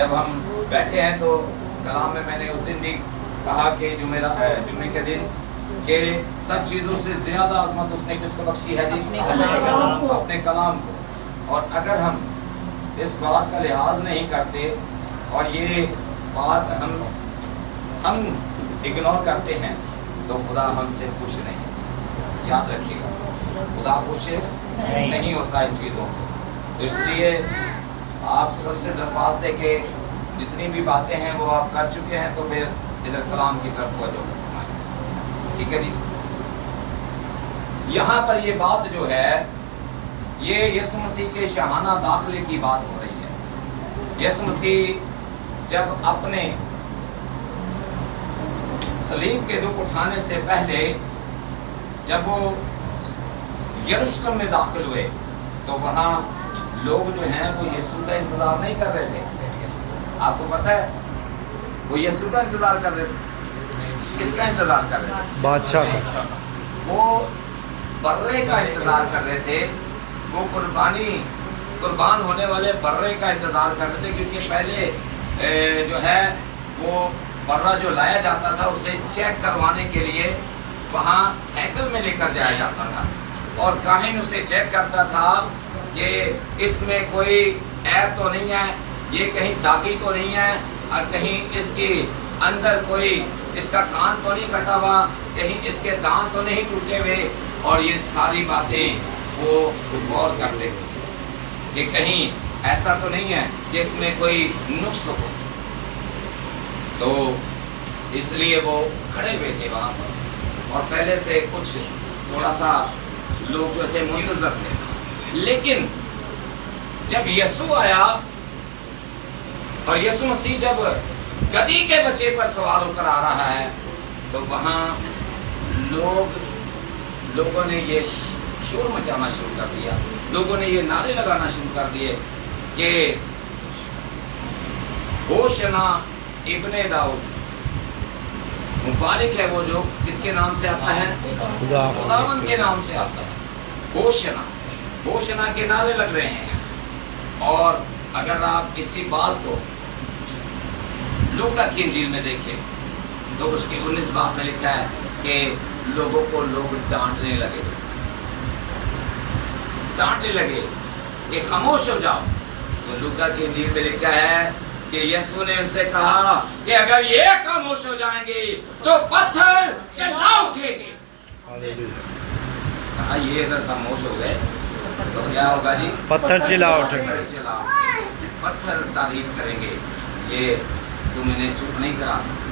جب ہم بیٹھے ہیں تو کلام میں نے اس دن بھی کہا کہ جمعے کے دن کہ سب چیزوں سے زیادہ عظمت اس نے کس کو بخشی ہے جی؟ اپنے کلام کو۔ اور اگر ہم اس بات کا لحاظ نہیں کرتے اور یہ بات ہم اگنور کرتے ہیں تو خدا ہم سے خوش نہیں ہوتا۔ یاد رکھیے گا، خدا خوش نہیں ہوتا ان چیزوں سے۔ تو اس لیے آپ سب سے درخواست ہے کہ جتنی بھی باتیں ہیں وہ آپ کر چکے ہیں تو پھر ادھر کلام کی طرف توجہ فرمائیں، ٹھیک ہے جی؟ یہاں پر یہ بات جو ہے یہ یسوع مسیح کے شاہانہ داخلے کی بات ہو رہی ہے۔ یسوع مسیح جب اپنے صلیب کے دکھ اٹھانے سے پہلے جب وہ یروشلم میں داخل ہوئے تو وہاں لوگ جو ہیں وہ یسوع کا انتظار نہیں کر رہے تھے۔ آپ کو پتہ ہے وہ یسوع کا انتظار کر رہے تھے، کس کا انتظار کر رہے تھے؟ بادشاہ کا۔ وہ برے کا انتظار کر رہے تھے، وہ قربان ہونے والے برے کا انتظار کر رہے تھے، کیونکہ پہلے جو ہے وہ برا جو لایا جاتا تھا اسے چیک کروانے کے لیے وہاں ہیکل میں لے کر جایا جاتا تھا، اور کاہن اسے چیک کرتا تھا کہ اس میں کوئی عیب تو نہیں ہے، یہ کہیں داغی تو نہیں ہے، اور کہیں اس کے اندر کوئی اس کا کان تو نہیں کٹا ہوا، کہیں اس کے دانت تو نہیں ٹوٹے ہوئے، اور یہ ساری باتیں وہ غور کرتے تھے کہ کہیں ایسا تو نہیں ہے کہ اس میں کوئی نقص ہو۔ تو اس لیے وہ کھڑے ہوئے تھے وہاں پر، اور پہلے سے کچھ تھوڑا سا لوگ جو تھے منتظر تھے۔ لیکن جب یسوع آیا اور یسوع مسیح جب گدھی کے بچے پر سوار ہو کر آ رہا ہے تو وہاں لوگوں نے یہ شور مچانا شروع کر دیا، لوگوں نے یہ نعرے لگانا شروع کر دیے کہ ہوشنا ابن داؤد، مبارک ہے وہ جو کس کے نام سے آتا ہے؟ خداوند کے نام سے آتا ہے۔ ہوشنا کے نعرے لگ رہے ہیں۔ اور اگر آپ اسی بات کو لوکا کی انجیل میں دیکھیں تو اس کی 19 باب میں لکھا ہے کہ لوگوں کو لوگ ڈانٹنے لگے کہ خاموش ہو جاؤ۔ تو لوکا کی انجیل میں لکھا ہے کہ یسوع نے ان سے کہا کہ اگر یہ خاموش ہو جائیں گے تو پتھر چلا اٹھیں گے۔ کہا یہ اگر خاموش ہو گئے تو کیا ہوگا جی؟ پتھر چلا اٹھیں گے، پتھر تعریف کریں گے۔ یہ تم انہیں چپ نہیں کرا سکتے،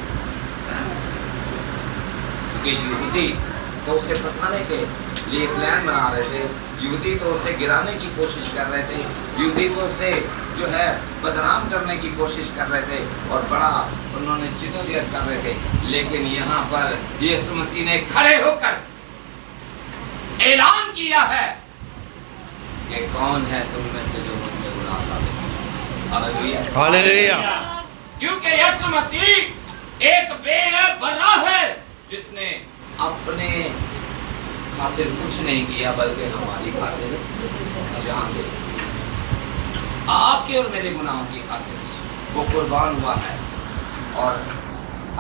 کیونکہ یہودی تو اسے پھنسانے کے لیے پلان بنا رہے تھے، یہودی تو اسے گرانے کی کوشش کر رہے تھے، یہودی تو اسے جو ہے بدنام کرنے کی کوشش کر رہے تھے، اور بڑا انہوں نے جدوجہد کر رہے تھے۔ لیکن یہاں پر یسوع مسیح نے کھڑے ہو کر اعلان کیا ہے کہ کون ہے تم میں سے جو مجھ میں گناہ ثابت کرے۔ ہاللیلویہ، ہاللیلویہ۔ کیونکہ یسوع مسیح ایک بے عیب برا ہے جس نے اپنے خاطر کچھ نہیں کیا بلکہ ہماری خاطر جان دے، آپ کے اور میرے گناہوں کی خاطر وہ قربان ہوا ہے۔ اور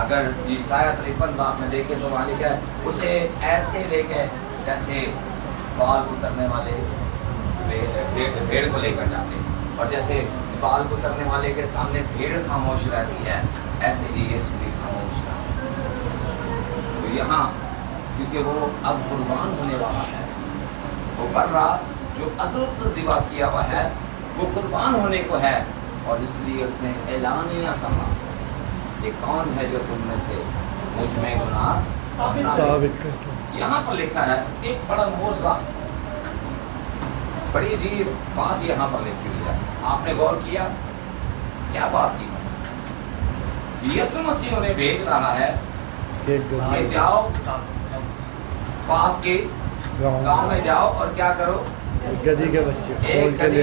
اگر یسایہ 53 باب میں دیکھیں تو وہاں لکھا ہے اسے ایسے لے کے جیسے بال اترنے والے بھیڑ کو لے کر جاتے ہیں، اور جیسے بال اترنے والے کے سامنے بھیڑ خاموش رہتی ہے، ایسے ہی یسوع بھی خاموش رہا۔ تو یہاں کیونکہ وہ اب قربان ہونے والا ہے، وہ برا جو ازل سے ذبح کیا ہوا ہے وہ قربان ہونے کو ہے، اور اس لیے اس نے اعلانیہ کہا کہ کون ہے جو تم میں سے مجھ میں گناہ ثابت کرتا ہے۔ یہاں پر لکھا ہے ایک بڑا معجزہ، بڑی عجیب بات یہاں پر لکھی ہوئی ہے، آپ نے غور کیا کیا بات تھی؟ یسوع مسیح انہیں بھیج رہا ہے کہ جاؤ پاس کے گاؤں میں جاؤ اور کیا کرو، گدھی کے بچے ایک گدھی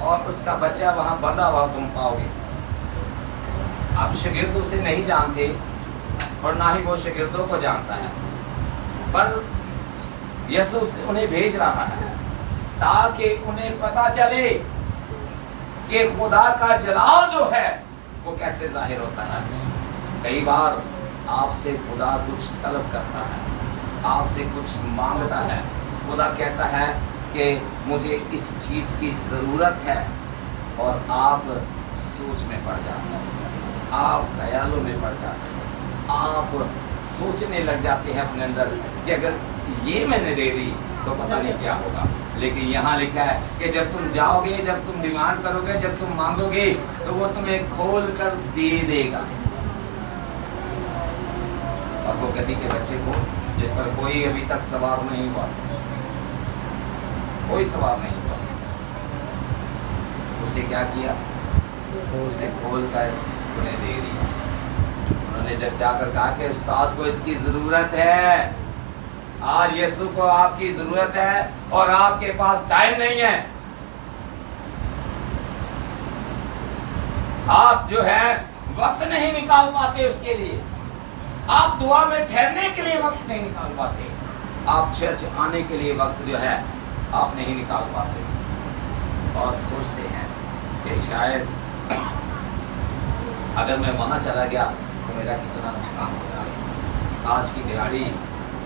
اور اس کا بچہ وہاں بندھا ہوا تم پاؤ گے۔ اب شاگرد اسے نہیں جانتے اور نہ ہی وہ شاگردوں کو جانتا ہے، پر یسوع انہیں بھیج رہا ہے تاکہ انہیں پتا چلے کہ خدا کا جلال جو ہے वो कैसे जाहिर होता है? कई बार आपसे खुदा कुछ तलब करता है, आपसे कुछ मांगता है। खुदा कहता है कि मुझे इस चीज़ की ज़रूरत है, और आप सोच में पड़ जाते हैं, आप ख्यालों में पड़ जाते हैं, आप सोचने लग जाते हैं अपने अंदर कि अगर ये मैंने दे दी तो पता नहीं क्या होगा। लेकिन यहाँ लिखा है कि जब तुम जाओगे, जब तुम डिमांड करोगे, जब तुम मांगोगे, तो वो तुम्हें खोल कर दे देगा। और वो गधी के बच्चे को, जिस पर कोई अभी तक सवार नहीं हुआ, कोई सवार नहीं हुआ, उसे क्या किया? उसने खोल कर उन्हें दे दिया। उन्होंने जब जाकर कहा कि उस्ताद को इसकी जरूरत है, आज यीशु को आपकी जरूरत है और आपके पास टाइम नहीं है, आप जो है वक्त नहीं निकाल पाते उसके लिए, आप दुआ में ठहरने के लिए वक्त नहीं निकाल पाते, आप चर्च आने के लिए वक्त जो है आप नहीं निकाल पाते, और सोचते हैं कि शायद अगर मैं वहां चला गया तो मेरा कितना नुकसान हो जाएगा, आज की दिहाड़ी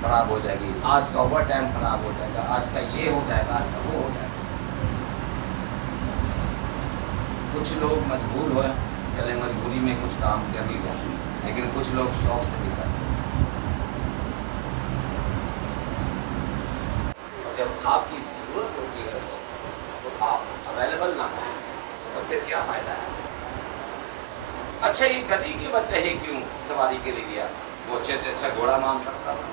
खराब हो जाएगी, आज का ओवर टाइम खराब हो जाएगा, आज का ये हो जाएगा, आज का वो हो जाएगा। कुछ लोग मजबूर हो, चले मजबूरी में कुछ काम कर लिया, लेकिन कुछ लोग शौक से भी करते हैं। जब आपकी जरूरत होती है तो आप अवेलेबल ना हो तो फिर क्या फायदा है? अच्छा, ये गधी के बच्चे ही क्यों सवारी के लिए गया? वो अच्छे से अच्छा घोड़ा मांग सकता था,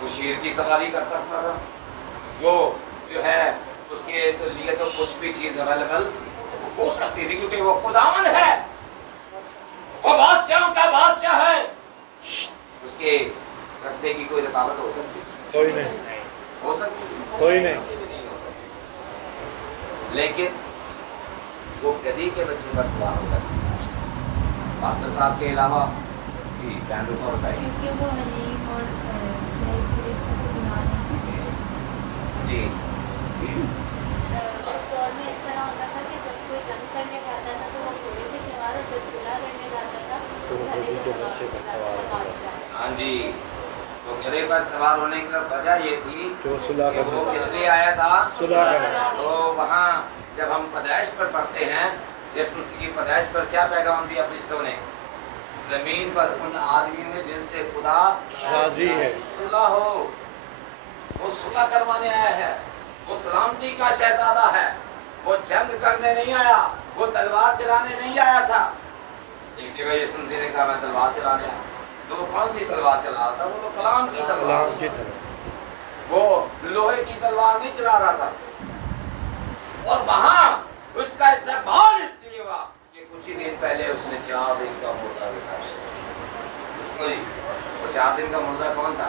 वो शेर की सवारी कर सकता था, वो जो है उसके लिए तो कुछ भी चीज अवेलेबल हो सकती थी, क्योंकि वो खुदावन है, वो बादशाहों का बादशाह है। उसके रास्ते की कोई रुकावट हो सकती? कोई नहीं हो सकती? कोई नहीं हो सकती। लेकिन वो गधी के बच्चे पर सवार होकर मास्टर साहब के अलावा जी बहन रुपा बताइए। क्योंकि वो हलीम और इसका तो ध्यान है। जी उस दौर में इस तरह होता था कि जब कोई जंग करने जाता था तो वो घोड़े पे सवार, और जब सुलह करने जाता था तो गधे पे सवार होता था बादशाह। हाँ जी, तो गधे पर सवार होने की वजह ये थी तो सुलह कि वो करने किस लिए आया था? सुलह करने। तो वहाँ जब हम पैदाइश पर पढ़ते हैं, यीशु मसीह की पैदाइश पर क्या पैगाम दिया फरिश्तों ने? जमीन पर उन आदमियों ने जिनसे खुदा राजी है, सुलह हो, वो सुलह करवाने आया है, वो सलामती का शहजादा है, वो जंग करने नहीं आया, वो तलवार चलाने नहीं आया था। एक जगह यीशु मसीह ने कहा मैं तलवार चलाने आया, तो वो कौन सी तलवार चला रहा था? वो तो कलाम की तलवार गुलाम की तरह। वो लोहे की तलवार नहीं चला रहा था। और वहां उसका इस्तेमाल इसलिए हुआ कि कुछ ही दिन पहले उसने 4 दिन का मुर्दा देखा। उसको जी वो 4 दिन का मुर्दा कौन था?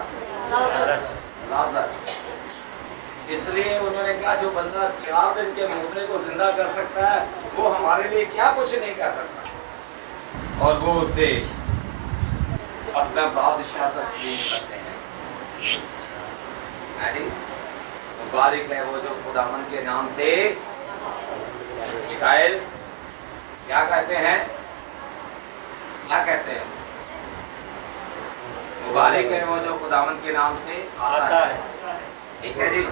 लाजर। इसलिए उन्होंने कहा जो बंदा 4 दिन के मुर्दे को जिंदा कर सकता है वो हमारे लिए क्या कुछ नहीं कर सकता। और वो उसे अपना बादशाह तस्लीम करते हैं। मुबारक है वो जो खुदावन के नाम से मिकाएल क्या कहते हैं? क्या कहते हैं? मुबारक है वो जो खुदावन के नाम से आता है। ठीक है जी।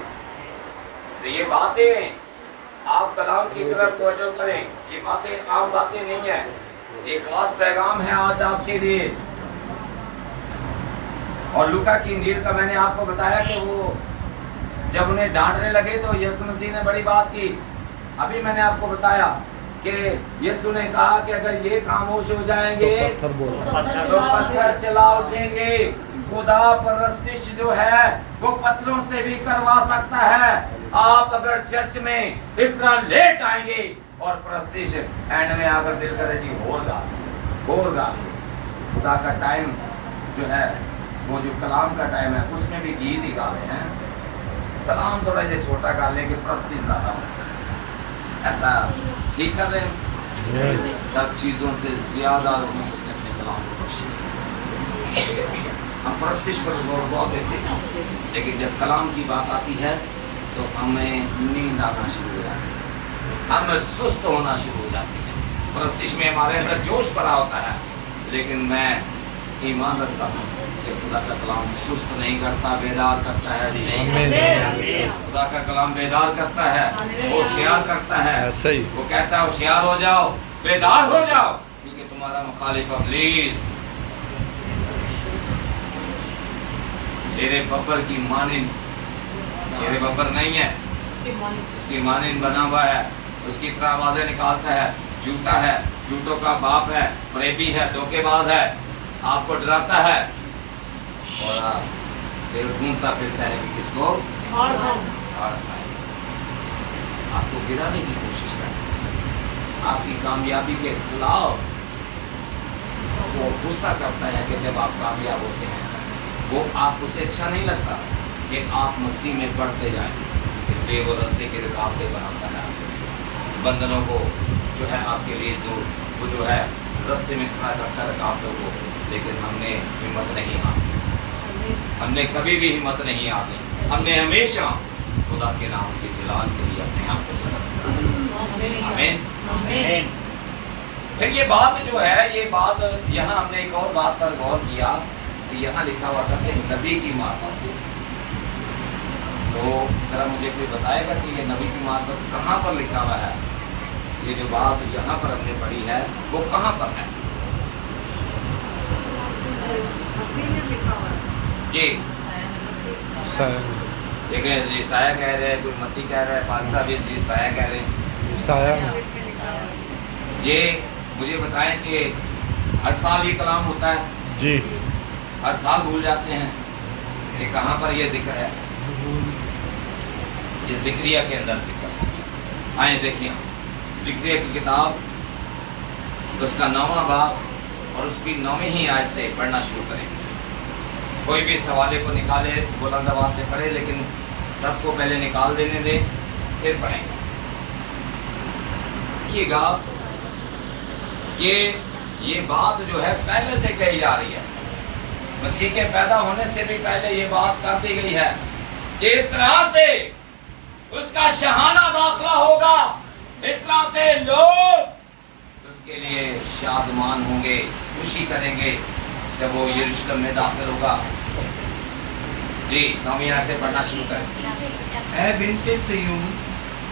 तो ये बातें आप कलाम की तरफ तवज्जो करें, ये बातें आम बातें नहीं है, एक खास पैगाम है आज आपके लिए। और लूका की इंजील का मैंने आपको बताया कि वो जब उन्हें डांटने लगे तो यीशु मसीह ने बड़ी बात की। अभी मैंने आपको बताया कि यीशु ने कहा कि अगर ये खामोश हो जाएंगे तो पत्थर चला उठेंगे। खुदा परस्तिश जो है वो पत्थरों से भी करवा सकता है। आप अगर चर्च में इस तरह लेट आएंगे और परस्तिश एंड में आकर दिल करे जी होर गाली। खुदा का टाइम जो है वो जो कलाम का टाइम है उसमें भी गीत ही गा रहे हैं। कलाम थोड़ा ये छोटा गा लेंगे, परस्तिश ज्यादा हो जाए। ऐसा ठीक कर रहे हैं। सब चीजों से ज्यादा उसने अपने कलाम को बख्शी। हम परस्तिश पर जोर बहुत देते हैं, लेकिन जब कलाम की बात आती है तो हमें नींद आना शुरू हो जाती है, हम सुस्त होना शुरू हो जाती है। परस्तिश में हमारे अंदर जोश भरा होता है, लेकिन मैं ईमान रखता हूँ कि खुदा का कलाम सुस्त नहीं करता, बेदार करता है जी। खुदा का कलाम बेदार करता है, होशियार करता है। ऐसे ही वो कहता है होशियार हो जाओ, बेदार हो जाओ, क्योंकि तुम्हारा मुखालिफ इब्लीस शेरे बब्बर की मानिंद, शेरे बब्बर नहीं है, उसकी मानिंद बना हुआ है, उसकी तरह आवाजें निकालता है, झूठा है, झूठों का बाप है, फरेबी है, धोखेबाज है, आपको डराता है और आप फिर ढूंढता फिरता है कि किसको और खाए। आपको गिराने की कोशिश करता है, आपकी कामयाबी के खिलाफ वो गुस्सा करता है कि जब आप कामयाब होते हैं, वो आप उसे अच्छा नहीं लगता कि आप मसीह में बढ़ते जाएं, इसलिए वो रास्ते की रुकावटें बनाता है, बंधनों को जो है आपके लिए दूर, वो जो है रास्ते में खड़ा करता है रुकावटों को। लेकिन हमने हिम्मत नहीं हारी, हमने कभी भी हिम्मत नहीं हारी, हमने हमेशा खुदा के नाम के जलाल के लिए अपने आप को सत्य। आमीन। फिर ये बात जो है, ये बात यहाँ हमने एक और बात पर गौर किया कि यहाँ लिखा हुआ था कि नबी की मार्फत। तो जरा मुझे कोई बताएगा कि ये नबी की मार्फत कहाँ पर लिखा हुआ है? ये जो बात यहाँ पर हमने पढ़ी है वो कहाँ पर है? जी देखिए, ईसाया कह रहे हैं, कोई मत्ती कह रहा है, पादशाह भी ईसाया कह रहे हैं। ईसाया ये मुझे बताएं कि हर साल ये कलाम होता है जी, हर साल भूल जाते हैं कि कहाँ पर ये जिक्र है। ये जिक्रिया के अंदर जिक्र। आए देखिए जिक्रिया की किताब उसका 9वां बाब और उसकी 9वीं ही आयत से पढ़ना शुरू करें। कोई भी सवाले को निकाले, बुलंद आवाज से पढ़े, लेकिन सबको पहले निकाल देने दे, फिर पढ़ेंगे। देखिएगा कि ये बात जो है पहले से कही जा रही है, मसीह के पैदा होने से भी पहले ये बात कर दी गई है कि इस तरह से उसका शहाना दाखला होगा, इस तरह से लोग उसके लिए शादमान होंगे, खुशी करेंगे जब वो यरूशलेम में दाखिल होगा। जी 9वीं आयत से पढ़ना शुरू करें। ऐ बिन्ते सिय्योन,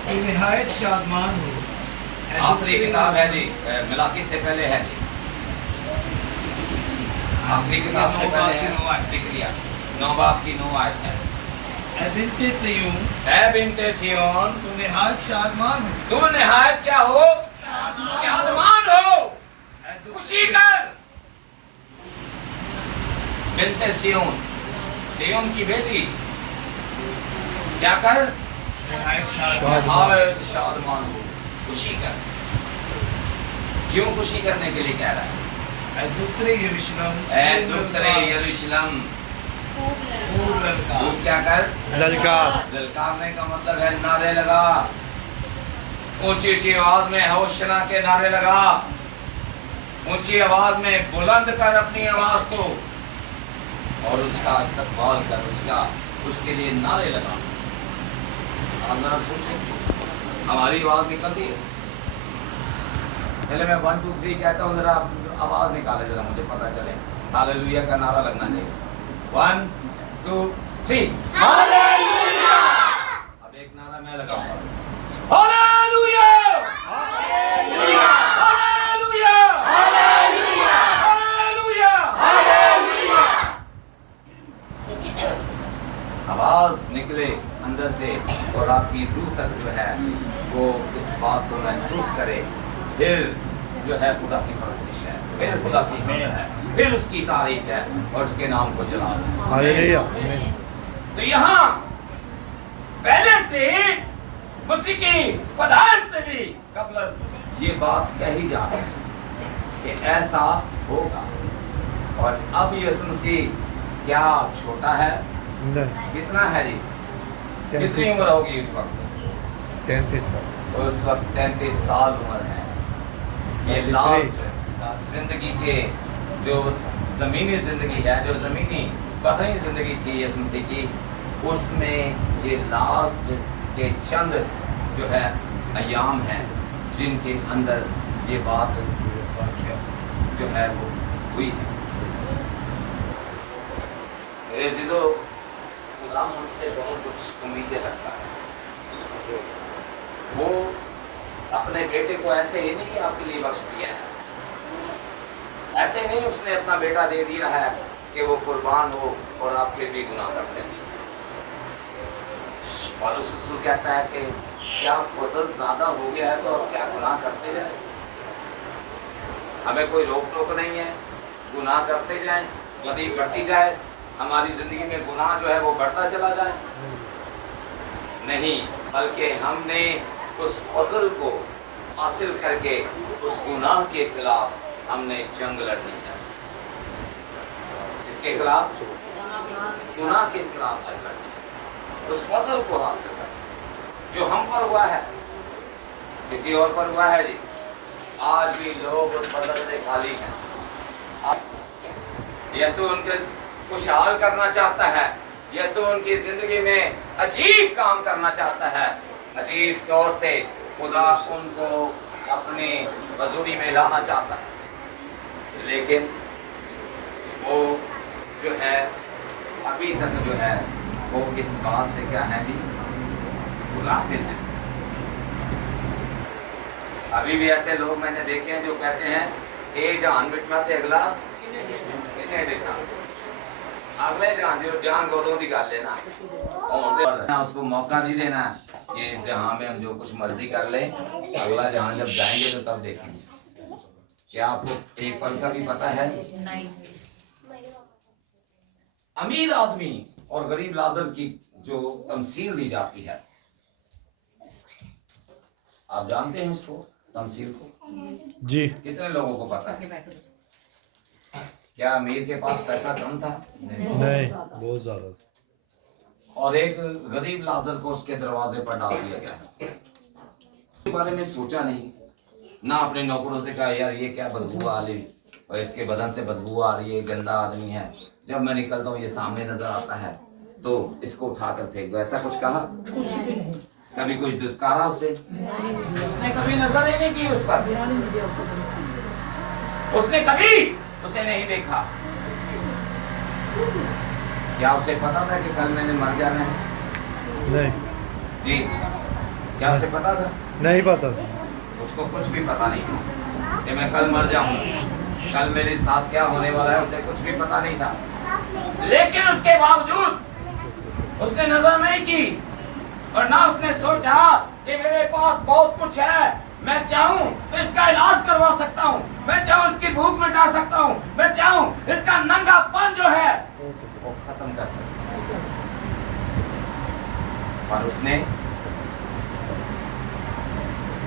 तू निहायत शादमान हो। आखिरी किताब है जी, मिलाकी से पहले है जी, आखिरी किताब से पहले है जिक्रिया, 9 बाब की 9 आयत है। ऐ बिन्ते सिय्योन, ऐ बिन्ते सिय्योन, तू निहायत शादमान हो। तू निहायत क्या हो? शादमान हो, खुशी कर। बिन्ते सिय्योन, सिय्योन की बेटी, क्या कर? निहायत निहायत शादमान हो, खुशी कर। क्यों खुशी करने के लिए कह रहा है? ऐ दुत्रे यरूशलेम, ऐ दुत्रे यरूशलेम, खूब ललकार। तू क्या कर? ललकार। ललकारने का मतलब है नारे लगा, ऊंची ऊंची आवाज में होशना के नारे लगा, ऊंची आवाज में बुलंद कर अपनी आवाज को और उसका इस्तकबाल कर, उसके लिए नारे लगा। आप जरा सोचें, हमारी आवाज निकलती है। चले मैं 1 2 3 कहता हूँ, जरा आवाज निकाले, जरा मुझे पता चले। हालेलुया का नारा लगना चाहिए। 1 2 3 हालेलुया। अब एक नारा मैं लगाऊंगा, hallelujah hallelujah hallelujah hallelujah hallelujah. आवाज निकले अंदर से और आपकी रूह तक जो है वो इस बात को महसूस करे, फिर जो है खुदा की परस्तिश है, फिर खुदा की हिम्मत है, फिर उसकी तारीफ है और उसके नाम को जलाल है। हालेलुया। तो यहाँ पहले से मसीह की पैदाइश से भी कबल ये बात कही जा रही है कि ऐसा होगा। और अब यीशु मसीह क्या छोटा है? नहीं, कितना है जी? कितनी उम्र होगी इस वक्त? 33 साल। उस वक्त 33 साल उम्र है। ये लास्ट जिंदगी के जो जमीनी जिंदगी है, जो जमीनी पतनी जिंदगी थी यीशु मसीह की, उसमें ये लास्ट के चंद जो है अयाम हैं जिनके अंदर یہ بات جو ہے وہ ہوئی ہے۔ میرے عزیزو، خدا ہم سے بہت کچھ امیدیں رکھتا ہے۔ وہ اپنے بیٹے کو ایسے ہی نہیں کہ آپ کے لیے بخش دیا ہے، ایسے نہیں اس نے اپنا بیٹا دے دیا ہے کہ وہ قربان ہو اور آپ پھر بھی گناہ کرتے ہیں۔ پالوس رسول کہتا ہے کہ کیا فضل زیادہ ہو گیا ہے تو اب کیا گناہ کرتے جائیں؟ ہمیں کوئی روک ٹوک نہیں ہے، گناہ کرتے جائیں، بدی بڑھتی جائے، ہماری زندگی میں گناہ جو ہے وہ بڑھتا چلا جائے؟ نہیں، بلکہ ہم نے اس فضل کو حاصل کر کے اس گناہ کے خلاف ہم نے جنگ لڑنی ہے۔ اس کے خلاف، گناہ کے خلاف جنگ لڑنی ہے، اس فضل کو حاصل کرنا جو ہم پر ہوا ہے، کسی اور پر ہوا ہے جی؟ آج بھی لوگ اس فضل سے خالی ہیں۔ یسوع ان کے خوشحال کرنا چاہتا ہے، یسوع ان کی زندگی میں عجیب کام کرنا چاہتا ہے، عجیب طور سے خدا ان کو اپنی حضوری میں لانا چاہتا ہے، لیکن وہ جو ہے ابھی تک جو ہے وہ اس بات سے کیا ہے جی؟ غافل ہیں۔ ابھی بھی ایسے لوگ میں نے دیکھے ہیں جو کہتے ہیں اے جان بٹھا تے اگلا کنے بٹھا، اگلے جان جو جان گودوں دی گل ہے نا، اس کو موقع نہیں دینا کہ اس جہاں میں ہم جو کچھ مرضی کر لیں، اگلا جہاں جب جائیں گے تو تب دیکھیں گے۔ کیا آپ کو ایک پل کا بھی پتہ ہے؟ امیر آدمی اور غریب لازر کی جو تمثیل دی جاتی ہے، آپ جانتے ہیں اس کو، تمثیل کو؟ جی۔ کتنے لوگوں کو پتہ ہے؟ کیا امیر کے پاس پیسہ کم تھا؟ نہیں، بہت زیادہ تھا۔ اور ایک غریب لازر کو اس کے دروازے پر ڈال دیا گیا، اس کے بارے میں سوچا نہیں، نہ اپنے نوکروں سے کہا یار یہ کیا بدبو آ رہی، اور اس کے بدن سے بدبو آ رہی ہے، گندا آدمی ہے، جب میں نکلتا ہوں یہ سامنے نظر آتا ہے تو اس کو اٹھا کر پھینک دو، ایسا کچھ کہا؟ کبھی کچھ دھتکارا اسے؟ اس نے کبھی نظر ہی نہیں کی اس پر، اس نے کبھی اسے نہیں دیکھا۔ کیا اسے پتا تھا کہ کل میں نے مر جانا ہے؟ نہیں جی، کیا اسے پتا تھا؟ نہیں پتا تھا۔ اس کو کچھ بھی پتا نہیں تھا کہ میں کل مر جاؤں گا، کل میرے ساتھ کیا ہونے والا ہے، اسے کچھ بھی پتا نہیں تھا، لیکن اس کے باوجود اس نے نظر نہیں کی، اور نہ اس نے سوچا کہ میرے پاس بہت کچھ ہے، میں چاہوں تو اس کا علاج کروا سکتا ہوں، میں چاہوں اس کی بھوک مٹا سکتا ہوں، میں چاہوں اس کا ننگا پن جو ہے وہ ختم کر سکتا ہوں، اور اس نے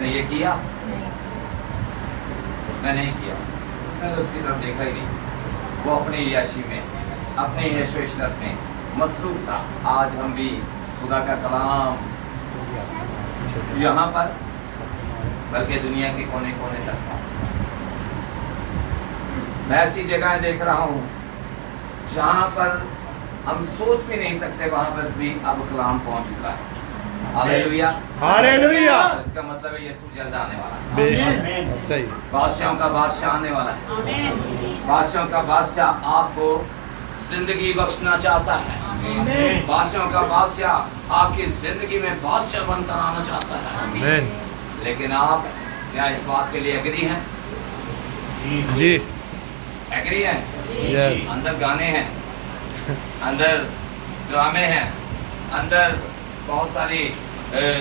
یہ کیا؟ اس نے نہیں کیا، اس نے اس کی طرف دیکھا ہی نہیں، وہ اپنی عیاشی میں، اپنی عیش و عشرت میں مصروف تھا۔ آج ہم بھی خدا کا کلام یہاں پر بلکہ دنیا کے کونے کونے تک پہنچا۔ میں ایسی جگہیں دیکھ رہا ہوں جہاں پر ہم سوچ بھی نہیں سکتے، وہاں پر بھی اب کلام پہنچ چکا ہے۔ ہاللیلویہ، ہاللیلویہ۔ اس کا مطلب ہے یسوع جلد آنے والا ہے، بے شک، صحیح۔ بادشاہوں کا بادشاہ آنے والا ہے، بادشاہوں کا بادشاہ آپ کو زندگی بخشنا چاہتا ہے، بادشاہوں کا بادشاہ آپ کی زندگی میں بادشاہ بن کر آنا چاہتا ہے، آمین۔ لیکن آپ کیا اس بات کے لیے ایگری ہیں؟ جی، ایگری ہیں؟ یس۔ اندر گانے ہیں، اندر ڈرامے ہیں، اندر بہت ساری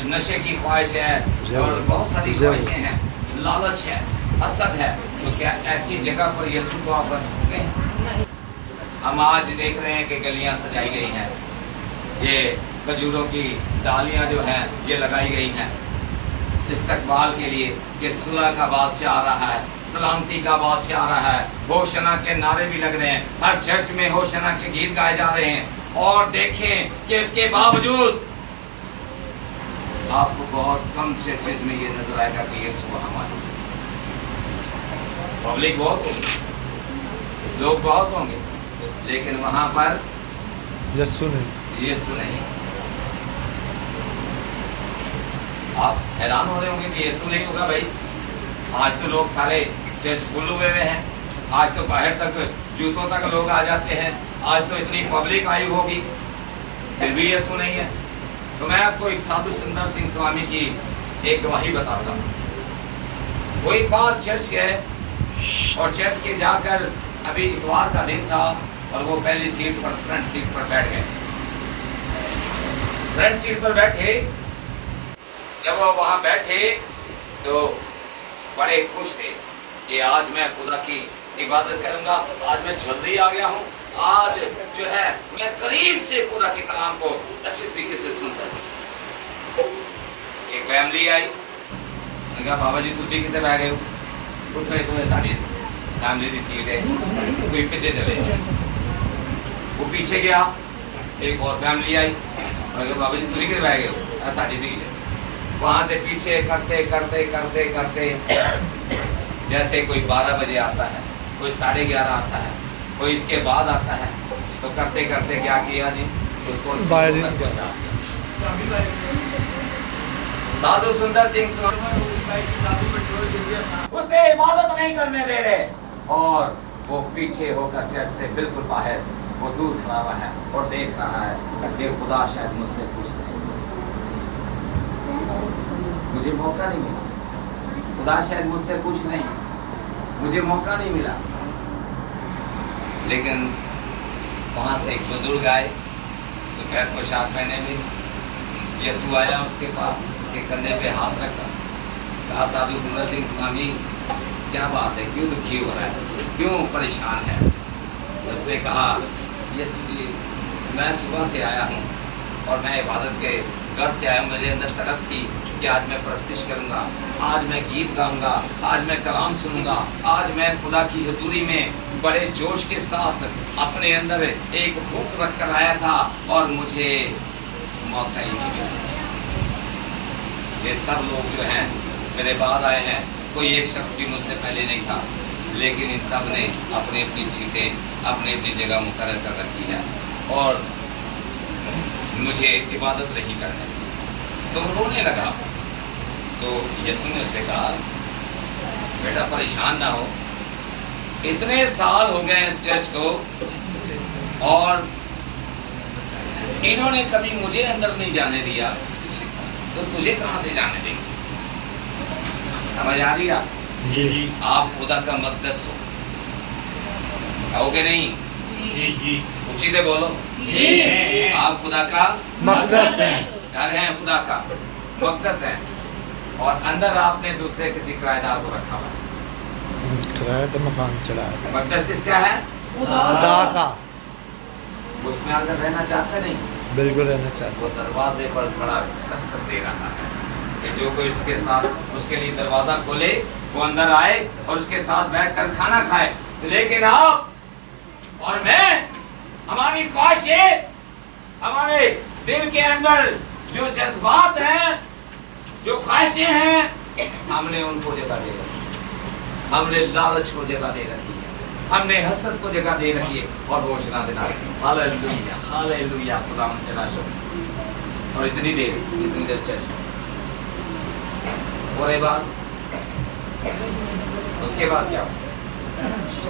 نشے کی خواہش ہے، اور بہت ساری خواہشیں ہیں، لالچ ہے، حسد ہے، تو کیا ایسی جگہ پر یسوع کو آپ رکھ سکتے ہیں؟ ہم آج دیکھ رہے ہیں کہ گلیاں سجائی گئی ہیں، یہ کھجوروں کی ڈالیاں جو ہیں یہ لگائی گئی ہیں استقبال کے لیے کہ صلح کا بادشاہ آ رہا ہے، سلامتی کا بادشاہ آ رہا ہے، ہوشنا کے نعرے بھی لگ رہے ہیں، ہر چرچ میں ہوشنا کے گیت گائے جا رہے ہیں، اور دیکھیں کہ اس کے باوجود آپ کو بہت کم چرچز میں یہ نظر آئے گا کہ یسوع ہمارے پبلک بہت ہوگی، لوگ بہت ہوں گے، لیکن وہاں پر یسوع نہیں۔ آپ حیران ہو رہے ہوں گے کہ یسوع نہیں ہوگا بھائی، आज तो लोग सारे चर्च फुल हुए हुए हैं, आज तो बाहर तक जूतों तक लोग आ जाते हैं, आज तो इतनी पब्लिक आई होगी, फिर भी यीशु नहीं है। तो मैं आपको एक साधु सुंदर सिंह स्वामी की एक गवाही बताता हूँ। वो एक बार चर्च गए और चर्च के जाकर, अभी इतवार का दिन था, और वो पहली सीट पर, फ्रंट सीट पर बैठ गए। फ्रंट सीट पर बैठे, जब वो वहां बैठे तो बड़े खुश थे कि आज मैं खुदा की इबादत करूंगा, आज मैं जल्दी आ गया हूँ, आज जो है मैं करीब से खुदा के कलाम को अच्छे तरीके से सुन सकूं। एक फैमिली आई, मैंने कहा बाबा जी तुसी कितने बह गए हो? उठ गए, तो साड़ी फैमिली की सीट है, कोई पीछे चले। वो पीछे गया, एक और फैमिली आई, मैंने कहा बाबा जी तुसी कितने बह गए हो? साड़ी सीट है। वहां से पीछे करते करते करते करते जैसे कोई 12 बजे आता है, कोई 11:30 आता है, कोई इसके बाद आता है, तो करते करते क्या किया जी, उसको तक पहुंचा दिया। साधु सुंदर सिंह उसे इबादत नहीं करने दे रहे, और वो पीछे होकर चर्च से बिल्कुल बाहर वो दूर खड़ा हुआ है और देख रहा है कि खुदा शायद मुझसे पूछ रहे, मुझे मौका नहीं मिला, खुदा शायद मुझसे कुछ नहीं, मुझे मौका नहीं मिला। लेकिन वहाँ से एक बुजुर्ग आए, सफेद पोशाक पहने में, यीशु आया उसके पास, उसके कंधे पे हाथ रखा, कहा साधु सुंदर सिंह स्वामी क्या बात है, क्यों दुखी हो रहा है, क्यों परेशान है? उसने कहा यीशु जी मैं सुबह से आया हूँ और मैं इबादत के घर से आया हूँ, मेरे अंदर तड़प थी कि आज मैं परस्तिश करूँगा, आज मैं गीत गाऊंगा, आज मैं कलाम सुनूंगा, आज मैं खुदा की हुजूरी में बड़े जोश के साथ अपने अंदर एक भूख रख कर आया था और मुझे मौका ही नहीं मिला। ये सब लोग जो हैं मेरे बाद आए हैं, कोई एक शख्स भी मुझसे पहले नहीं था, लेकिन इन सब ने अपनी अपनी सीटें अपनी अपनी जगह मुकर्रर कर रखी है और मुझे इबादत नहीं करने दी। तो रोने लगा, तो यीशु ने उससे कहा बेटा परेशान ना हो, इतने साल हो गए इस चर्च को और इन्होंने कभी मुझे अंदर नहीं जाने दिया, तो तुझे कहां से जाने देंगे? समझ आ रही है? जी आप खुदा का मक़दस हो, कहोगे नहीं? जी जी ऊंची से बोलो जी आप खुदा का मक़दस है। घर हैं, खुदा का मक़दस है, और अंदर आपने दूसरे किसी किराएदार को रखा हुआ है। किराया तो मकान चढ़ा है। मक़दस किसका है? खुदा का। उसमें अंदर रहना चाहते नहीं, बिल्कुल रहना चाहते। वो दरवाजे पर खड़ा दस्तक दे रहा है कि जो कोई इसके साथ उसके लिए दरवाजा खोले वो अंदर आए और उसके साथ बैठकर खाना खाए। लेकिन आप और मैं, हमारी ख्वाहिशें, हमारे दिल के अंदर जो जज्बात हैं, जो ख्वाहिशें हैं, हमने उनको जगह दे रखी है, हमने लालच को जगह दे रखी है, हमने हसद को जगह दे रखी है, और घोषणा देना हालेलुया हालेलुया खुदावंद तेरा शुक्र। और इतनी देर चर्च में और बाद उसके बाद क्या हुआ?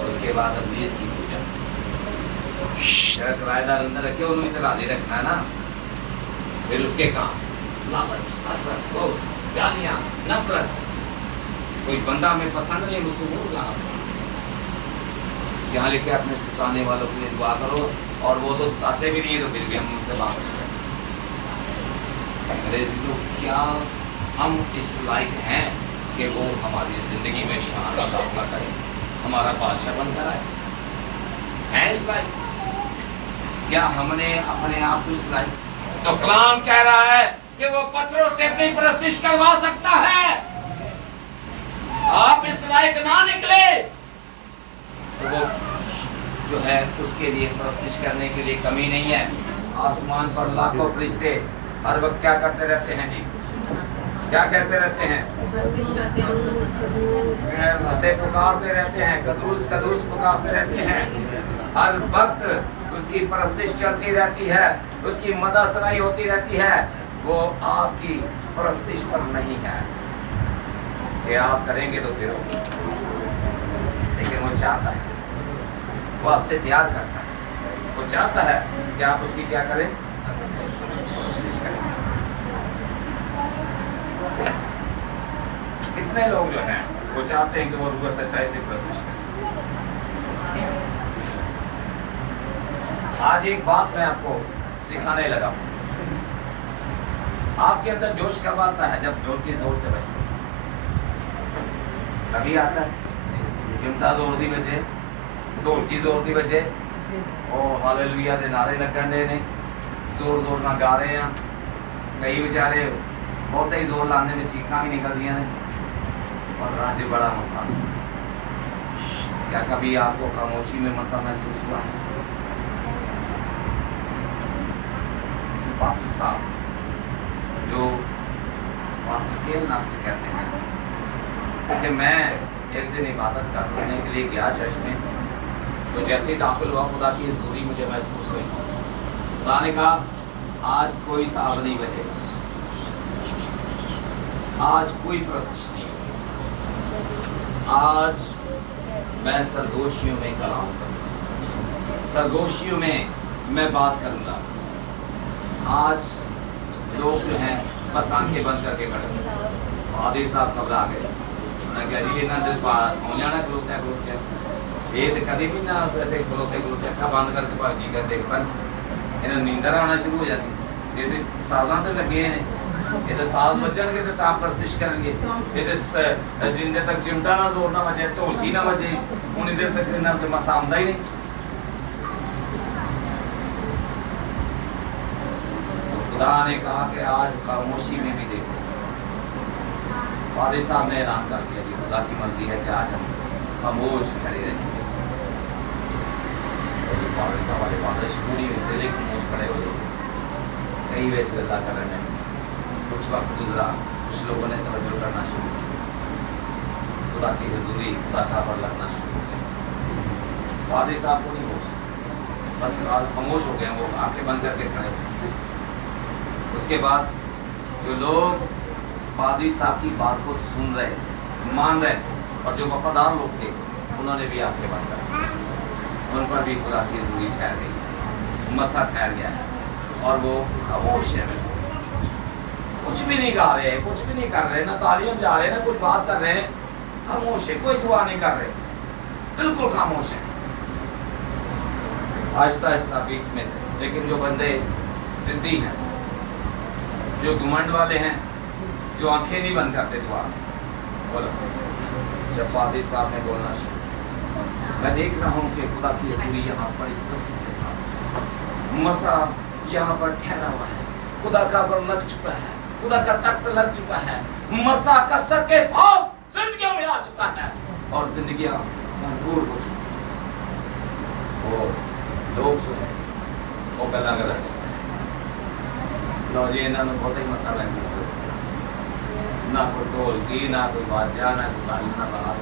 उसके बाद अब देश की पूजा, किराएदार अंदर रखे, उन्होंने तो राजी रखना है ना। फिर उसके काम लालच, हसद, रोष, गालियां, नफरत। कोई बंदा हमें पसंद नहीं, उसको वो बुलाना पसंद। यहाँ लिखे अपने सताने वालों के लिए दुआ करो, और वो तो सताते भी नहीं है, तो फिर भी हम उनसे बात करें। क्या हम इस लायक हैं कि वो हमारी जिंदगी में शान दाखिला करे, हमारा बादशाह बनकर आए? हैं इस लायक? क्या हमने अपने आप को इस लायक? तो कलाम कह रहा है कि वो पत्थरों से अपनी परस्तिश करवा सकता है। आप इस लायक ना निकले तो वो जो है उसके लिए परस्तिश करने के लिए कमी नहीं है। आसमान पर लाखों फरिश्ते हर वक्त क्या करते रहते हैं जी? क्या कहते रहते हैं? उसे पुकारते रहते हैं, कदूस कदूस पुकारते रहते हैं। हर वक्त उसकी परस्तिश चलती रहती है, उसकी मदद सराई होती रहती है। वो आपकी परस्तिश पर नहीं है। कि आप करेंगे तो फिर होगा, लेकिन वो चाहता है, वो आपसे प्यार करता है, वो चाहता है कि आप उसकी क्या करें, कोशिश करें। कितने लोग जो हैं वो चाहते हैं कि वो रूह सच्चाई से प्रस्तुत करें। आज एक बात मैं आपको सिखाने लगा हूं। आपके अंदर जोश कब आता है? जब ढोल की जोर से बजते कभी आता है, चिमटा जोर दी बजे, ढोल की जोर दी बजे, ओ हालेलुया दे नारे लगन दे ने, जोर जोर ना गा रहे हैं, कई बेचारे बहुत ही जोर लाने में चीखा भी निकल दिया ने, और राज्य बड़ा मसा। क्या कभी आपको खामोशी में मसा महसूस हुआ है? पास्टर साहब जो पास्टर केल नासिर कहते हैं कि मैं एक दिन इबादत करने के लिए गया चर्च में, तो जैसे ही दाखिल हुआ खुदा की हजूरी मुझे महसूस हुई। खुदा ने कहा आज कोई साज नहीं बजेगा, आज कोई प्रस्तुत नहीं होगी, आज मैं सरगोशियों में कलाम करूँगा, सरगोशियों में मैं बात करूँगा। आज लोग जो हैं बस आंखें बंद करके खड़े, आदि साहब कब आ गए, उन्हें कह रही इन्होंने सो जाना खलोते ये तो कभी भी ना खलोते अखा बंद करके भाजी कर देख पर इन्हें नींदर आना शुरू हो जाती। ये साजा तो लगे हैं, ये तो साज बजणगे तो तां प्रस्तिश करेंगे, ये तो जिन तक चिमटा ना जोर ना बजे, ढोलकी ना बजे, उन्हीं देर तक इन्हें मसा आंदा ही नहीं। खुदा ने कहा कि आज खामोशी में भी देखो। फादर साहब ने ऐलान कर दिया जी खुदा की मर्जी है कि आज हम खामोश खड़े रहेंगे। और फादर साहब वाले फादर पूरी दिल खामोश खड़े हो, कई वेज गल्ला करने कुछ वक्त गुजरा, कुछ लोगों ने तवज्जो करना शुरू की, खुदा की हजूरी खुदा का पर लगना शुरू हो गया। फादर साहब को नहीं होश, बस खामोश हो गए, वो आंखें बंद करके खड़े हो। उसके बाद जो लोग पादरी साहब की बात को सुन रहे, मान रहे थे, और जो वफादार लोग थे उन्होंने भी आंखें बंद कर, उन पर भी खुदा की ज़रूरी ठहर गई, मसा ठहर गया है, और वो खामोश है, कुछ भी नहीं गा रहे, कुछ भी नहीं कर रहे, ना तालियां बजा रहे, ना कुछ बात कर रहे हैं, खामोश है, कोई दुआ नहीं कर रहे, बिल्कुल खामोश है। आहिस्ता आहिस्ता बीच में, लेकिन जो बंदे जिद्दी हैं, जो घुमंड वाले हैं, जो आंखें नहीं बंद करते दुआ में, बोलो। जब पादरी साहब ने बोलना शुरू, मैं देख रहा हूँ कि खुदा की हजूरी यहाँ पर कसम के साथ मसा यहाँ पर ठहरा हुआ है, खुदा का पर लग चुका है, खुदा का तख्त लग चुका है, मसा कसर के साथ जिंदगियों में आ चुका है, और जिंदगियां भरपूर हो चुकी है। वो लोग जो है वो गला गला लो जी, इन्होंने बहुत ही मसा महसूस हो, ना कोई ढोलकी, ना कोई बाजा, ना कोई ताली, ना बात,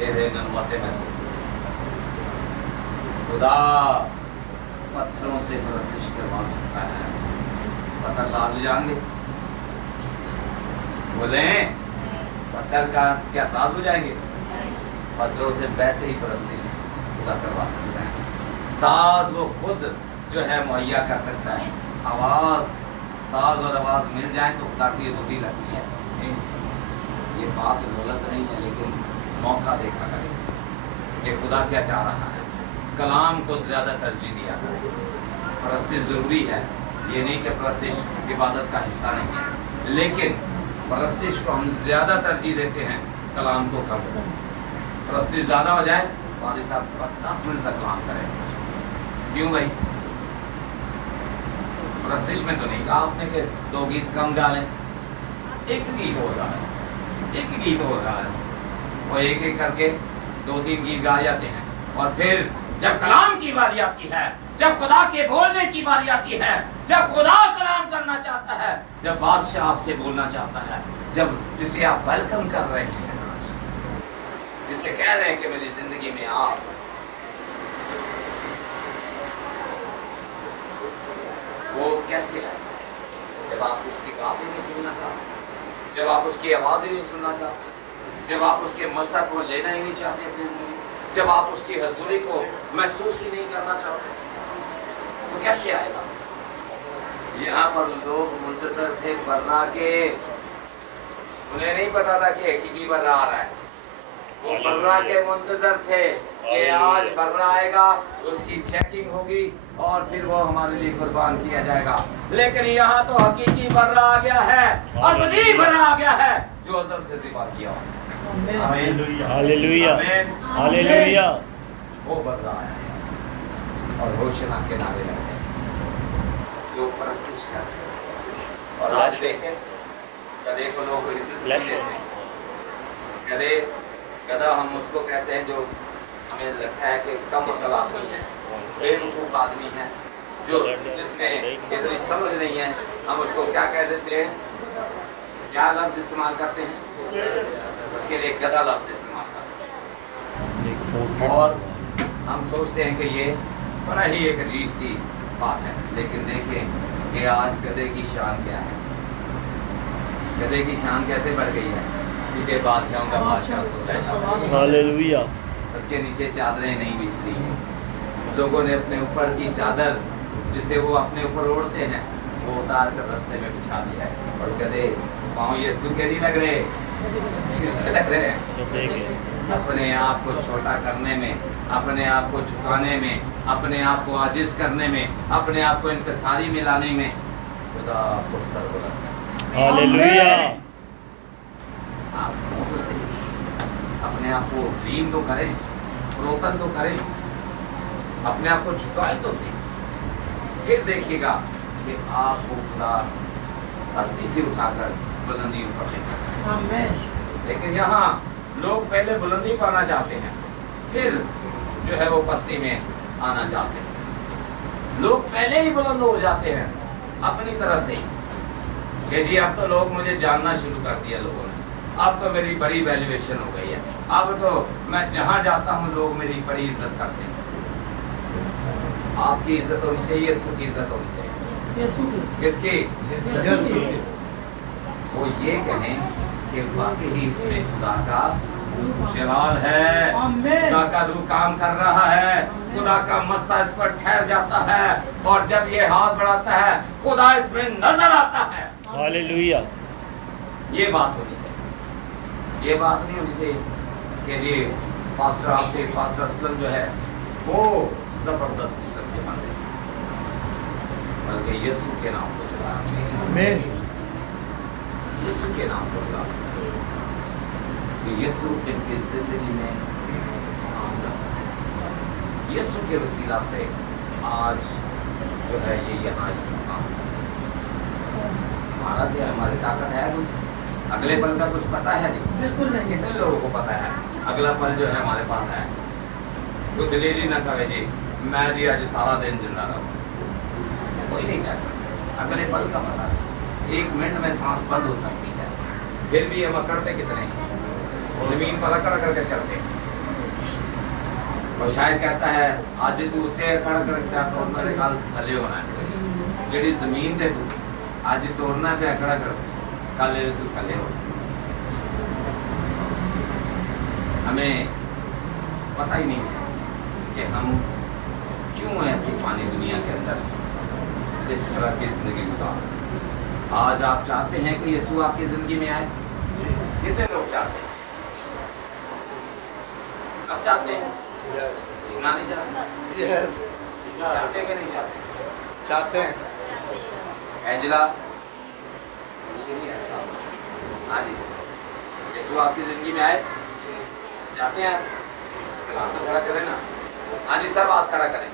ये इन्होंने मसे महसूस हो। खुदा पत्थरों से प्रस्तिश करवा सकता है, पत्थर साथ जाएंगे, बोले पत्थर का क्या साज बजाएंगे? पत्थरों से वैसे ही प्रस्तिश खुदा करवा सकता है। साज वो खुद जो है मुहैया कर सकता है, आवाज, साज और आवाज मिल जाए तो खुदा की ज़रूरी लगती है। ये बात गलत नहीं है, लेकिन मौका देखा करें कि खुदा क्या चाह रहा है। कलाम को ज़्यादा तरजीह दिया करें, प्रस्तिश ज़रूरी है, ये नहीं कि प्रस्तिश इबादत का हिस्सा नहीं है, लेकिन प्रस्तिश को हम ज़्यादा तरजीह देते हैं, कलाम को कम। प्रस्तिश ज़्यादा हो जाए, वाली साहब बस 10 मिनट तक कलाम करें। क्यों भाई? प्रस्तिश में तो नहीं कहा आपने कि 2 गीत कम गा लें, एक गीत हो रहा है, एक गीत हो रहा है, वो एक एक करके 2-3 गीत गा जाते हैं, और फिर जब कलाम की बारी आती है, जब खुदा के बोलने की बारी आती है, जब खुदा कलाम करना चाहता है, जब बादशाह आपसे बोलना चाहता है, जब जिसे आप वेलकम कर रहे हैं, जिसे कह रहे हैं कि मेरी जिंदगी में आप, वो कैसे है? जब आप उसकी बातें नहीं सुनना चाहते, जब आप उसकी आवाज़ ही नहीं सुनना चाहते, जब आप उसके मज़ा को लेना ही नहीं चाहते अपनी जिंदगी, जब आप उसकी हजूरी को महसूस ही नहीं करना चाहते, तो कैसे आएगा? यहाँ पर लोग मुंतज़र थे बर्रा के, उन्हें नहीं पता था कि हकीकी बर्रा आ रहा है। वो बर्रा के मुंतज़र थे कि आज बर्रा आएगा, उसकी चेकिंग होगी और फिर वो हमारे लिए कुर्बान किया जाएगा। लेकिन यहाँ तो हकीकी बर्रा आ गया है, असली बर्रा आ गया है जो अज़ल से ज़िबा किया। Hallelujah hallelujah. वो बर्रा आया और होशना के नारे लगे, लोग परस्तिश करते हैं। और आज देखें गधे को लोग इज्जत नहीं देते हैं। गधा हम उसको कहते हैं जो हमें लगता है कि कम अकल आदमी है, बेवकूफ़ आदमी है, जो जिसमें इतनी समझ नहीं है, हम उसको क्या कह देते हैं? क्या लफ्ज़ इस्तेमाल करते हैं? उसके लिए गधा लफ्ज़ इस्तेमाल करते हैं। और हम सोचते हैं कि ये बड़ा ही एक अजीब सी बात है, लेकिन देखें कि आज गधे की शान क्या है। गधे की शान कैसे बढ़ गई है? क्योंकि बादशाहों का बादशाह होता है। हालेलुया। उसके नीचे चादरें नहीं बिछ रही हैं। लोगों ने अपने ऊपर की चादर जिसे वो अपने ऊपर ओढ़ते हैं वो उतार कर रास्ते में बिछा दिया है। और गधे पाँव यीशु के नहीं लग रहे, किसके लग रहे हैं? अपने आप को छोटा करने में, अपने आप को झुकाने में, अपने आप को आजिज करने में, अपने आप को इनकसारी में लाने में खुदा को सरबलंद है। हालेलुया। आप तो सही, अपने आप को लीन तो करें, रोतन तो करें, अपने आप को झुकाएं तो सही, फिर देखिएगा कि आपको खुदा हस्ती से उठाकर बुलंदी ऊपर ले सकता है। लेकिन यहाँ लोग पहले बुलंदी पाना चाहते हैं, फिर जो है वो पस्ती में आना चाहते हैं। लोग पहले ही बुलंद हो जाते हैं अपनी तरफ से कि जी अब तो लोग मुझे जानना शुरू कर दिया लोगों ने, अब तो मेरी बड़ी वैल्यूएशन हो गई है, अब तो मैं जहाँ जाता हूँ लोग मेरी बड़ी इज्जत करते हैं। आपकी इज्जत होनी चाहिए, यीशु की इज्जत होनी चाहिए। किसकी? यीशु की। वो ये कहें कि वाकई ही इसमें खुदा का जलाल है, खुदा का रूह काम कर रहा है, खुदा का मस्सा इस पर ठहर जाता है, और जब ये हाथ बढ़ाता है खुदा इसमें नजर आता है। हालेलुया। ये बात होनी चाहिए। ये बात नहीं होनी चाहिए कि जी पास्टर आसिफ, पास्टर असलम जो है वो जबरदस्त किस्म के बंदे, बल्कि यीशु के नाम को चला, यीशु के नाम को चला, कि यीशु इनकी जिंदगी में काम करता है। यीशु के वसीला से आज जो है ये यहाँ इस मुकाम हमारा क्या, हमारी ताकत है कुछ? अगले पल का कुछ पता है नहीं, बिल्कुल नहीं। कितने लोगों को पता है अगला पल जो है हमारे पास है? कोई दिलील ही ना कहे जी मैं जी आज सारा दिन जिंदा रहूँ, कोई नहीं कह सकता। अगले पल का पता है, एक मिनट में सांस बंद हो सकती है, फिर भी हम अकड़ते कितने, जमीन पर अकड़ करके चलते। और शायद कहता है आज तू उत्ते अकड़ कर क्या तोड़ना रे कल थले होना है, जेडी जमीन ते तू आज तोड़ना पे अकड़ा कर कल तू थले हो। हमें पता ही नहीं है कि हम क्यों ऐसी पानी दुनिया के अंदर इस तरह की जिंदगी गुजार। आज आप चाहते हैं कि यीशु आपकी जिंदगी में आए? कितने लोग चाहते हैं? अब चाहते हैं ना नहीं चाहते? यस, चाहते कि नहीं चाहते? चाहते हैं। एंजेला ये नहीं है। हाँ जी, यीशु आपकी जिंदगी में आए? चाहते हैं आप? हाथ तो खड़ा करें ना। हाँ जी, सब हाथ खड़ा करें।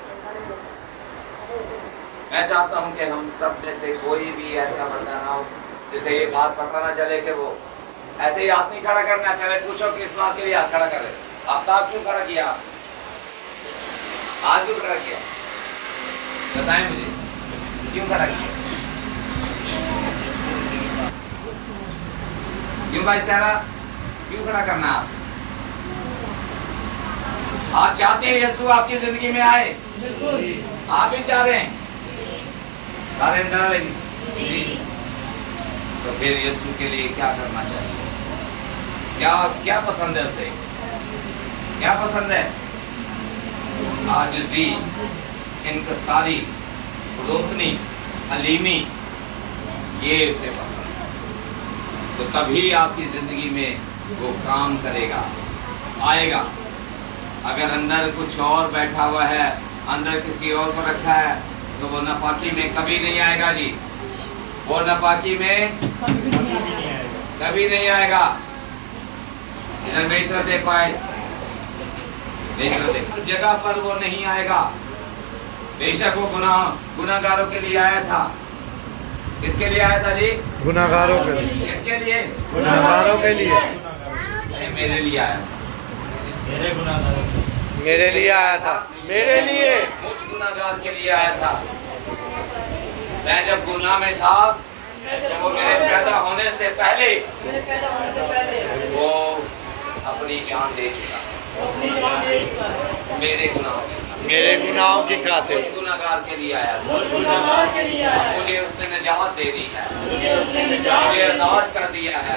मैं चाहता हूं कि हम सब में से कोई भी ऐसा बंदा ना हो जिसे ये बात पता ना चले कि वो ऐसे ही हाथ नहीं खड़ा करना है। पहले पूछो किस बात के लिए हाथ खड़ा कर रहे? आफ्ताब क्यों खड़ा किया? हाथ क्यों खड़ा किया? बताएं मुझे, क्यों खड़ा किया? क्यों भाई तेरा क्यों खड़ा करना? आप चाहते हैं यीशु आपकी जिंदगी में आए? आप ही चाह रहे हैं? तो फिर यीशु के लिए क्या करना चाहिए? क्या पसंद है उसे? क्या पसंद है? आजिज़ी, इंकसारी, रुकनी, हलीमी, ये उसे पसंद है। तो तभी आपकी जिंदगी में वो काम करेगा, आएगा। अगर अंदर कुछ और बैठा हुआ है, अंदर किसी और को रखा है, तो वो नापाकी में कभी नहीं आएगा जी। वो नापाकी में कभी नहीं आएगा। इधर मेरी तरफ देखो, आए मेरी तरफ देखो, जगह पर वो नहीं आएगा। बेशक वो गुनाहगारों के लिए आया था। किसके लिए आया था जी? गुनाहगारों के लिए। किसके लिए? गुनाहगारों के लिए। नहीं, मेरे लिए आया था। मेरे लिए आया था। मेरे लिए। मुझ गुनाहगार के लिए आया था। मैं जब गुनाह में था, तो वो मेरे पैदा होने से पहले वो अपनी जान दे चुका। मेरे गुनाहों की खातिर कुछ गुनाहगार के लिए आया था। मुझे उसने निजात दे दी है, मुझे आजाद कर दिया है,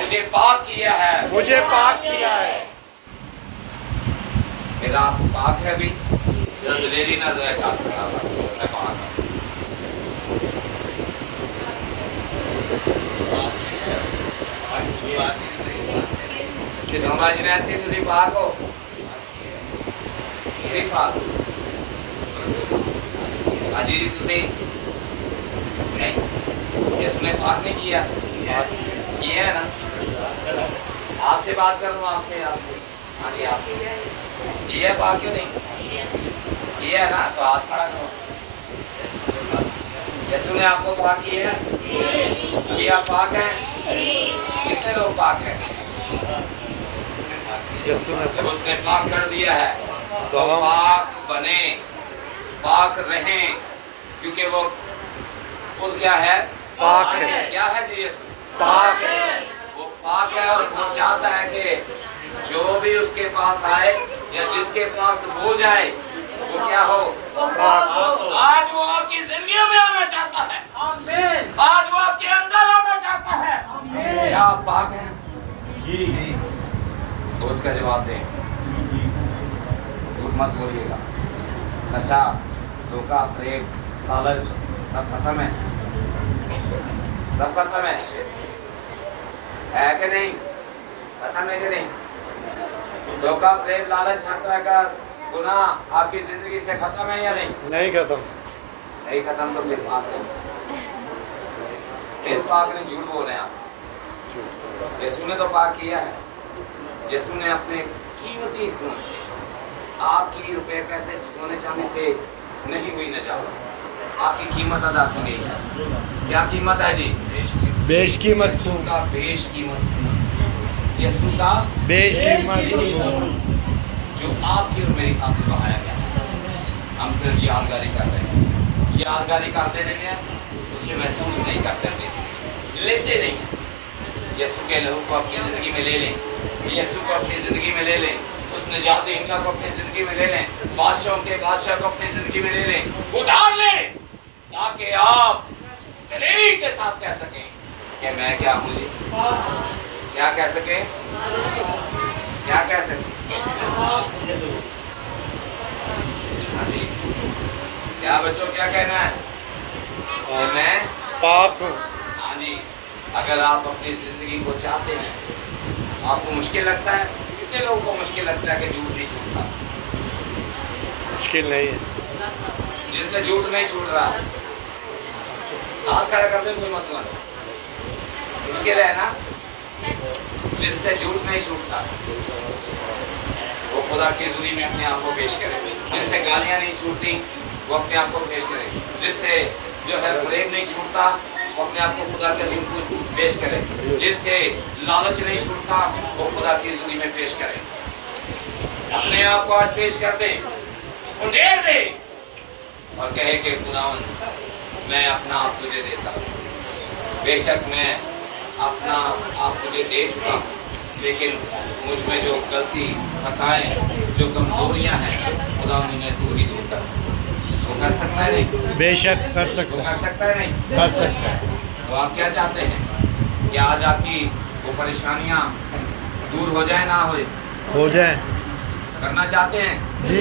मुझे पाक किया है, मुझे पाक किया है। मेरा आप पाक है अभी? लेडी ना मैं पाक हूं। ਤੁਸੀਂ ਪਾਕ ਹੋ? ਤੁਸੀਂ ਪਾਕ हाजी जी ਤੁਸੀਂ नहीं, इसने पाक नहीं किया, किया है ना? आपसे बात कर रहा हूँ, आपसे हाँ जी आपसे किया है पाक, क्यों नहीं किया है ना? तो हाथ खड़ा करो। यीशु ने आपको पाक किया है? अभी आप पाक हैं? कितने लोग पाक हैं? यीशु ने जब उसने पाक कर दिया है तो पाक बने, पाक रहें, क्योंकि वो खुद क्या है? पाक है। क्या है जी? यीशु पाक है। वो पाक है और वो चाहता है कि जो भी उसके पास आए या जिसके पास वो जाए वो क्या हो? पाक हो। आज वो आपकी जिंदगी में आना चाहता है, आज वो आपके अंदर आना चाहता है। क्या आप पाक हैं? जी। सोच का जवाब दें, झूठ मत बोलिएगा। नशा, धोखा, प्रेम, लालच सब खत्म है, सब खत्म है कि नहीं? खत्म है कि नहीं? धोखा, प्रेम, लालच, हर तरह का गुनाह आपकी जिंदगी से खत्म है या नहीं? नहीं खत्म। नहीं खत्म तो फिर पाक नहीं, फिर पाक नहीं। झूठ बोल रहे हैं आप। यीशु ने तो पाक किया है। यीशु ने अपने कीमती खून, आपकी रुपए पैसे सोने चांदी से नहीं हुई निजात, आपकी कीमत अदा की गई है। क्या कीमत है जी? बेश कीमत यीशु का बेश कीमत, यीशु का बेश कीमत जो आपकी और मेरी खातिर बहाया गया है। हम सिर्फ यादगारी कर रहे हैं, यादगारी करते रहते हैं, उसे महसूस नहीं करते थे, लेते नहीं हैं। यीशु के लहू को अपनी ज़िंदगी में ले लें, यीशु को अपनी ज़िंदगी में ले लें, उस निजात हिंदा को अपनी ज़िंदगी में ले लें, बादशाहों के बादशाह को अपनी ज़िंदगी में ले लें, उतार लें, ताकि आप दलेरी के साथ कह सकें कि मैं क्या हूँ जी? क्या कह सकें? क्या कह सकें? हाँ जी, क्या बच्चों क्या कहना है? कि मैं पाक हूँ। हाँ जी। अगर आप अपनी जिंदगी को चाहते हैं, आपको मुश्किल लगता है? कितने लोगों को मुश्किल लगता है कि झूठ नहीं छूटता? मुश्किल नहीं है। जिनसे झूठ नहीं छूट रहा, हाथ खड़ा कर दे, कोई मसला नहीं। मुश्किल है ना? जिनसे झूठ नहीं छूटता, वो खुदा की हुजूरी में अपने आप को पेश करे। जिनसे गालियां नहीं छूटती, वो अपने आप को पेश करे। जिनसे जो है प्रेम नहीं छूटता, वो अपने आप को खुदा के हुजूर को पेश करे। जिनसे लालच नहीं छूटता, वो खुदा की हुजूरी में पेश करे। अपने आप को आज पेश कर दे, उंडेल दे और कहे कि खुदावन, मैं अपना आप तुझे देता हूँ। बेशक मैं अपना आप तुझे दे चुका हूँ, लेकिन मुझ में जो गलती, खताएं, जो कमजोरियां हैं, खुदा उन्हें तू ही दूर कर सकता। वो कर सकता है नहीं? बेशक कर सकता वो है। कर सकता है नहीं? कर सकता है। तो आप क्या चाहते हैं कि आज आपकी वो परेशानियां दूर हो जाए ना हो जाए करना चाहते हैं जी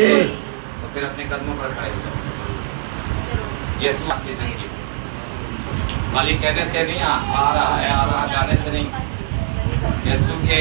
तो फिर अपने कदमों पर खड़े हो जाओ। यीशु आपकी जिंदगी खाली कहने से नहीं आ रहा है, आ रहा जाने से नहीं। यीशु के